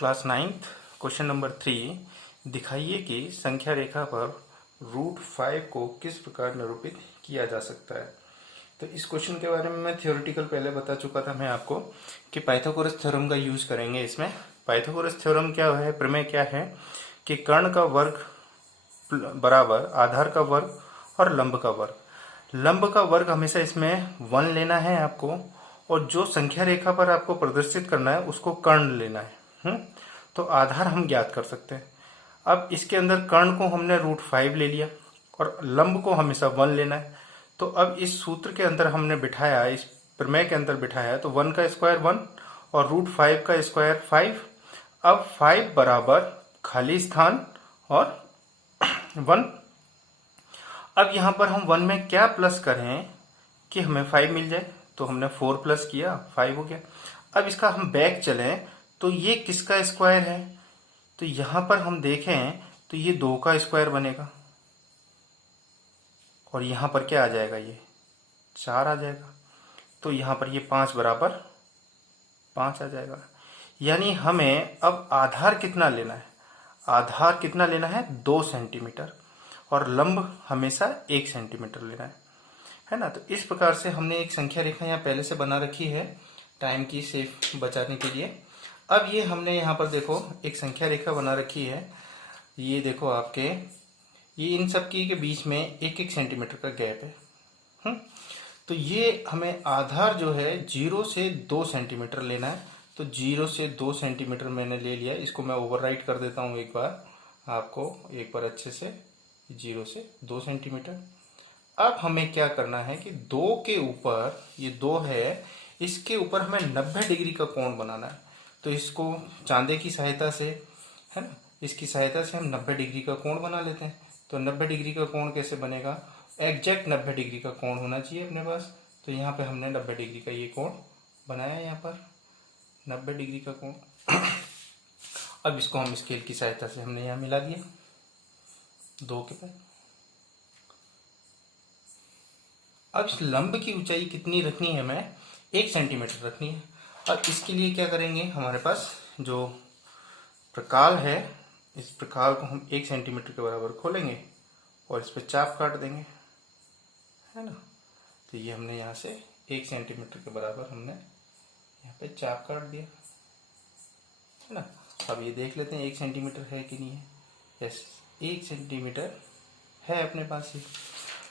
Class 9th question number 3 दिखाइए कि संख्या रेखा पर √5 को किस प्रकार निरूपित किया जा सकता है। तो इस क्वेश्चन के बारे में मैं थियोरेटिकल पहले बता चुका था मैं आपको कि पाइथागोरस थ्योरम का यूज करेंगे। इसमें पाइथागोरस थ्योरम क्या है, प्रमेय क्या है कि कर्ण का वर्ग बराबर आधार का वर्ग और लंब का वर्ग। लंब का वर्ग हमेशा इसमें 1 लेना है आपको, और जो संख्या रेखा पर आपको प्रदर्शित करना है उसको कर्ण लेना है। तो आधार हम ज्ञात कर सकते हैं। अब इसके अंदर कर्ण को हमने √5 ले लिया और लंब को हमेशा 1 लेना है। तो अब इस सूत्र के अंदर हमने बिठाया, इस प्रमेय के अंदर बिठाया, तो 1 का स्क्वायर 1 और √5 का स्क्वायर 5। अब 5 बराबर खाली स्थान और 1। अब यहां पर हम 1 में क्या प्लस करें कि हमें 5 मिल जाए, तो हमने 4 प्लस किया, 5 हो गया। अब इसका हम बैक चलें तो ये किसका स्क्वायर है, तो यहां पर हम देखें तो ये 2 का स्क्वायर बनेगा और यहां पर क्या आ जाएगा, ये 4 आ जाएगा। तो यहां पर ये 5 बराबर 5 आ जाएगा। यानी हमें अब आधार कितना लेना है, आधार कितना लेना है 2 सेंटीमीटर, और लंब हमेशा 1 सेंटीमीटर लेना है ना। तो इस प्रकार से हमने एक संख्या रेखा यहाँ पहले से बना रखी है टाइम की सेफ बचाने के लिए। अब ये हमने यहाँ पर देखो एक संख्या रेखा बना रखी है, ये देखो आपके, ये इन सब की के बीच में 1-1 सेंटीमीटर का गैप है। तो ये हमें आधार जो है 0 से 2 सेंटीमीटर लेना है। तो 0 से 2 सेंटीमीटर मैंने ले लिया, इसको मैं ओवरराइट कर देता हूँ एक बार आपको, एक बार अच्छे से, 0 से 2 सेंटीमीटर। अब हमें क्या करना है कि 2 के ऊपर, ये 2 है, इसके ऊपर हमें 90 डिग्री का कोण बनाना है। तो इसको चांदे की सहायता से, है ना, इसकी सहायता से हम 90 डिग्री का कोण बना लेते हैं। तो 90 डिग्री का कोण कैसे बनेगा, एग्जैक्ट 90 डिग्री का कोण होना चाहिए अपने पास। तो यहाँ पे हमने 90 डिग्री का ये कोण बनाया, यहाँ पर 90 डिग्री का कोण। अब इसको हम स्केल की सहायता से हमने यहाँ मिला दिया 2 के पास। अब इस लंब की ऊंचाई कितनी रखनी है, हमें 1 सेंटीमीटर रखनी है। अब इसके लिए क्या करेंगे, हमारे पास जो प्रकाल है, इस प्रकाल को हम 1 सेंटीमीटर के बराबर खोलेंगे और इस पर चाप काट देंगे, है ना। तो ये हमने यहाँ से 1 सेंटीमीटर के बराबर हमने यहाँ पे चाप काट दिया, है ना। अब ये देख लेते हैं 1 सेंटीमीटर है कि नहीं है। यस, 1 सेंटीमीटर है अपने पास ही।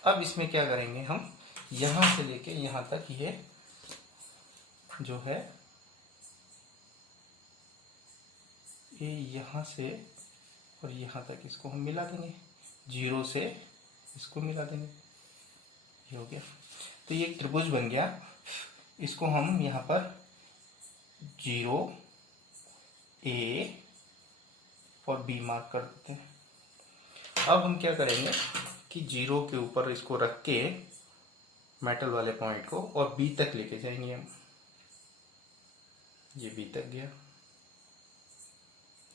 अब इसमें क्या करेंगे, हम यहां से लेके यहां तक ये जो है, ये यहां से और यहां तक इसको हम मिला देंगे, 0 से इसको मिला देंगे, ये हो गया। तो ये एक त्रिभुज बन गया। इसको हम यहां पर 0 A और B मार्क कर देते हैं। अब हम क्या करेंगे कि 0 के ऊपर इसको रख के मेटल वाले पॉइंट को और B तक लेके जाएंगे हम। ये B तक गया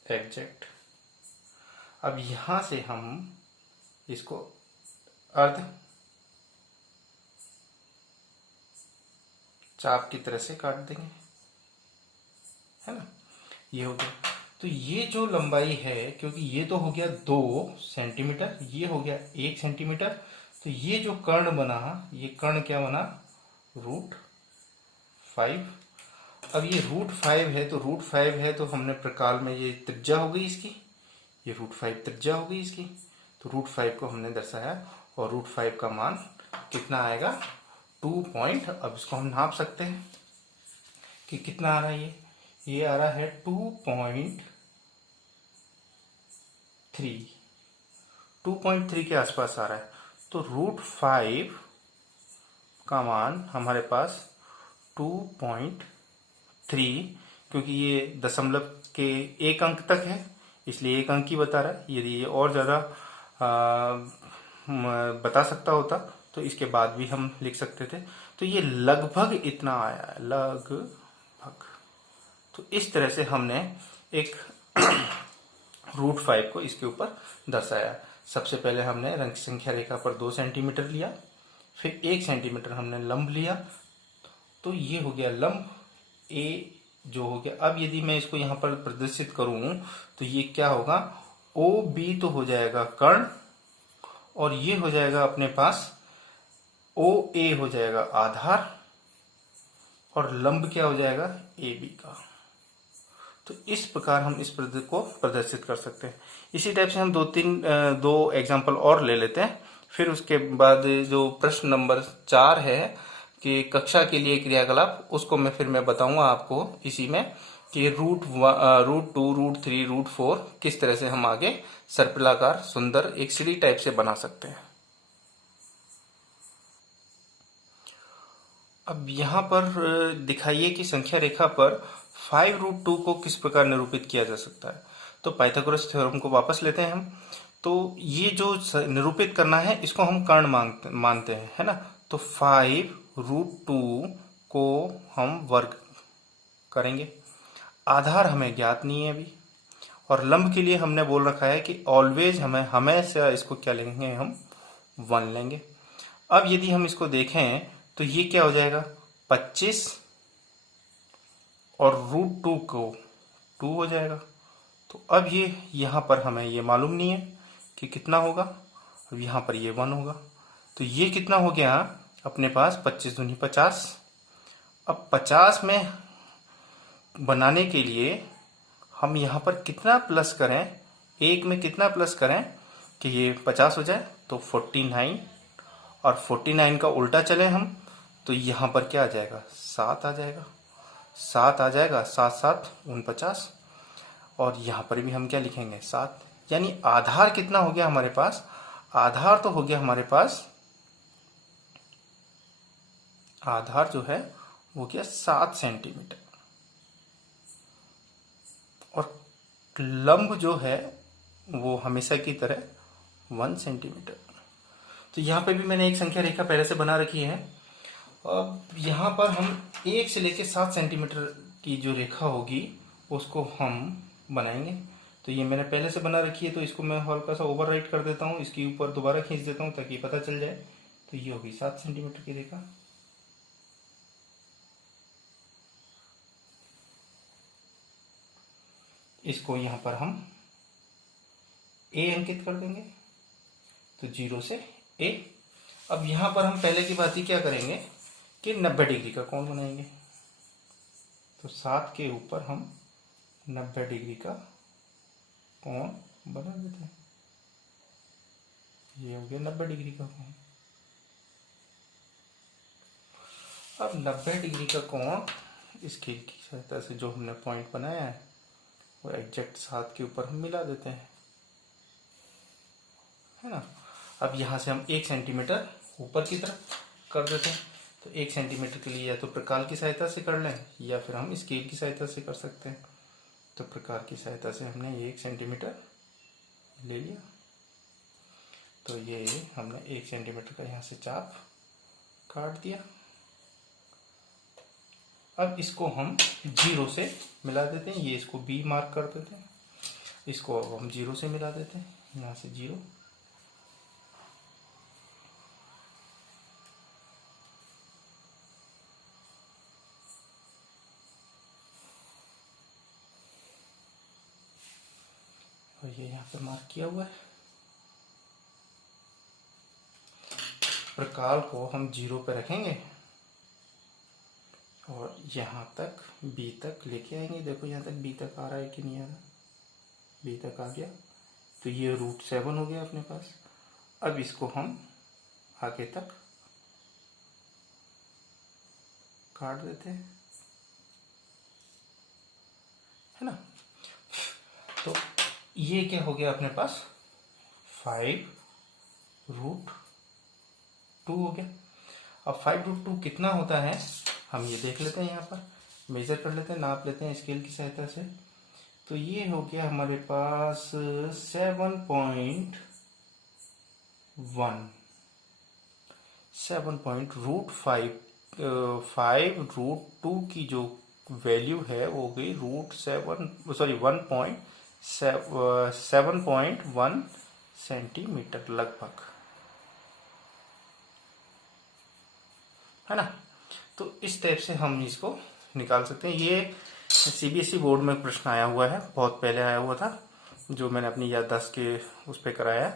एग्जैक्ट। अब यहां से हम इसको अर्ध चाप की तरह से काट देंगे, है ना। ये हो गया। तो ये जो लंबाई है, क्योंकि ये तो हो गया 2 सेंटीमीटर, ये हो गया 1 सेंटीमीटर, तो ये जो कर्ण बना, ये कर्ण क्या बना, √5। अब ये √5 है, तो √5 है तो हमने प्रकाल में ये त्रिज्या हो गई इसकी, ये √5 त्रिज्या हो गई इसकी। तो √5 को हमने दर्शाया और √5 का मान कितना आएगा, 2 पॉइंट। अब इसको हम नाप सकते हैं कि कितना आ रहा है, ये आ रहा है 2.3 के आसपास आ रहा है। तो √5 का मान हमारे पास 2.3, क्योंकि ये दशमलव के 1 अंक तक है इसलिए 1 अंक ही बता रहा है। यदि ये और ज्यादा बता सकता होता तो इसके बाद भी हम लिख सकते थे। तो ये लगभग इतना आया है, लगभग। तो इस तरह से हमने एक √5 को इसके ऊपर दर्शाया। सबसे पहले हमने रंग संख्या रेखा पर 2 सेंटीमीटर लिया, फिर 1 सेंटीमीटर हमने लंब लिया, तो ये हो गया लंब A जो हो गया। अब यदि मैं इसको यहाँ पर प्रदर्शित करूं तो ये क्या होगा, ओ बी तो हो जाएगा कर्ण, और ये हो जाएगा अपने पास ओ ए हो जाएगा आधार, और लंब क्या हो जाएगा ए बी का। तो इस प्रकार हम इस प्रतीक को प्रदर्शित कर सकते हैं। इसी टाइप से हम दो एग्जाम्पल और ले लेते हैं। फिर उसके बाद जो प्रश्न नंबर 4 है कि कक्षा के लिए क्रियाकलाप, उसको मैं बताऊंगा आपको इसी में कि रूट 2 रूट 3 रूट 4 किस तरह से हम आगे सर्पिलाकार सुंदर एक सीढ़ी टाइप से बना सकते हैं। अब यहाँ पर दिखाइए कि संख्या रेखा पर 5√2 को किस प्रकार निरूपित किया जा सकता है। तो पाइथागोरस थ्योरम को वापस लेते हैं हम। तो ये जो निरूपित करना है इसको हम कर्ण मानते हैं, है ना। तो 5√2 को हम वर्ग करेंगे। आधार हमें ज्ञात नहीं है अभी, और लंब के लिए हमने बोल रखा है कि ऑलवेज हमें हमेशा इसको क्या लेंगे, हम 1 लेंगे। अब यदि हम इसको देखें तो ये क्या हो जाएगा 25, और रूट 2 को 2 हो जाएगा। तो अब ये यहाँ पर हमें ये मालूम नहीं है कि कितना होगा। अब यहाँ पर ये 1 होगा। तो ये कितना हो गया अपने पास 25 दूनी 50। अब 50 में बनाने के लिए हम यहाँ पर कितना प्लस करें, एक में कितना प्लस करें कि ये 50 हो जाए। तो 49, और 49 का उल्टा चले हम तो यहाँ पर क्या आ जाएगा 7 आ जाएगा। 7 आ जाएगा, 7 7 49, और यहाँ पर भी हम क्या लिखेंगे 7। यानी आधार कितना हो गया हमारे पास, आधार तो हो गया हमारे पास, आधार जो है वो क्या 7 सेंटीमीटर, और लंब जो है वो हमेशा की तरह 1 सेंटीमीटर। तो यहाँ पे भी मैंने एक संख्या रेखा पहले से बना रखी है। अब यहाँ पर हम 1 से लेकर 7 सेंटीमीटर की जो रेखा होगी उसको हम बनाएंगे। तो ये मैंने पहले से बना रखी है, तो इसको मैं हल्का सा ओवरराइट कर देता हूँ, इसके ऊपर दोबारा खींच देता हूँ ताकि पता चल जाए। तो ये होगी 7 सेंटीमीटर की रेखा। इसको यहाँ पर हम ए अंकित कर देंगे, तो 0 से ए। अब यहाँ पर हम पहले की बात ही क्या करेंगे कि 90 डिग्री का कोण बनाएंगे। तो 7 के ऊपर हम 90 डिग्री का कोण बना देते हैं। ये हो गया 90 डिग्री का कोण। अब 90 डिग्री का कोण स्केल की सहायता से जो हमने पॉइंट बनाया है वो एग्जैक्ट 7 के ऊपर हम मिला देते हैं, है ना। अब यहाँ से हम 1 सेंटीमीटर ऊपर की तरफ कर देते हैं। तो 1 सेंटीमीटर के लिए या तो प्रकाल की सहायता से कर लें या फिर हम स्केल की सहायता से कर सकते हैं। तो प्रकाल की सहायता से हमने 1 सेंटीमीटर ले लिया। तो ये हमने 1 सेंटीमीटर का यहाँ से चाप काट दिया। अब इसको हम 0 से मिला देते हैं। ये इसको B मार्क कर देते हैं, इसको अब हम 0 से मिला देते हैं, यहाँ से 0। और ये यहाँ पर मार्क किया हुआ है। प्रकाल को हम 0 पे रखेंगे और यहाँ तक B तक लेके आएंगे। देखो यहाँ तक B तक आ रहा है कि नहीं आ रहा, B तक आ गया। तो ये √7 हो गया अपने पास। अब इसको हम आगे तक काट देते हैं, है ना। तो ये क्या हो गया अपने पास 5√2 हो गया। अब 5√2 कितना होता है हम ये देख लेते हैं, यहाँ पर मेजर कर लेते हैं, नाप लेते हैं स्केल की सहायता से। तो ये हो गया हमारे पास 7.1 5√2 की जो वैल्यू है वो हो गई √7.1 सेंटीमीटर लगभग, है ना। तो इस टाइप से हम इसको निकाल सकते हैं। ये सीबीएसई बोर्ड में प्रश्न आया हुआ है, बहुत पहले आया हुआ था, जो मैंने अपनी याददाश्त के उस पर कराया।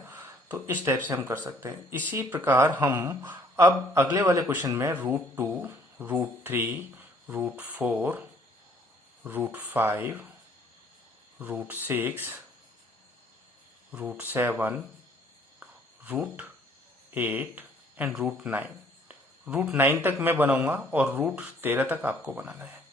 तो इस टाइप से हम कर सकते हैं। इसी प्रकार हम अब अगले वाले क्वेश्चन में √2, √3, √4, √5, √6, √7, √8 एंड √9 तक मैं बनाऊंगा और √13 तक आपको बनाना है।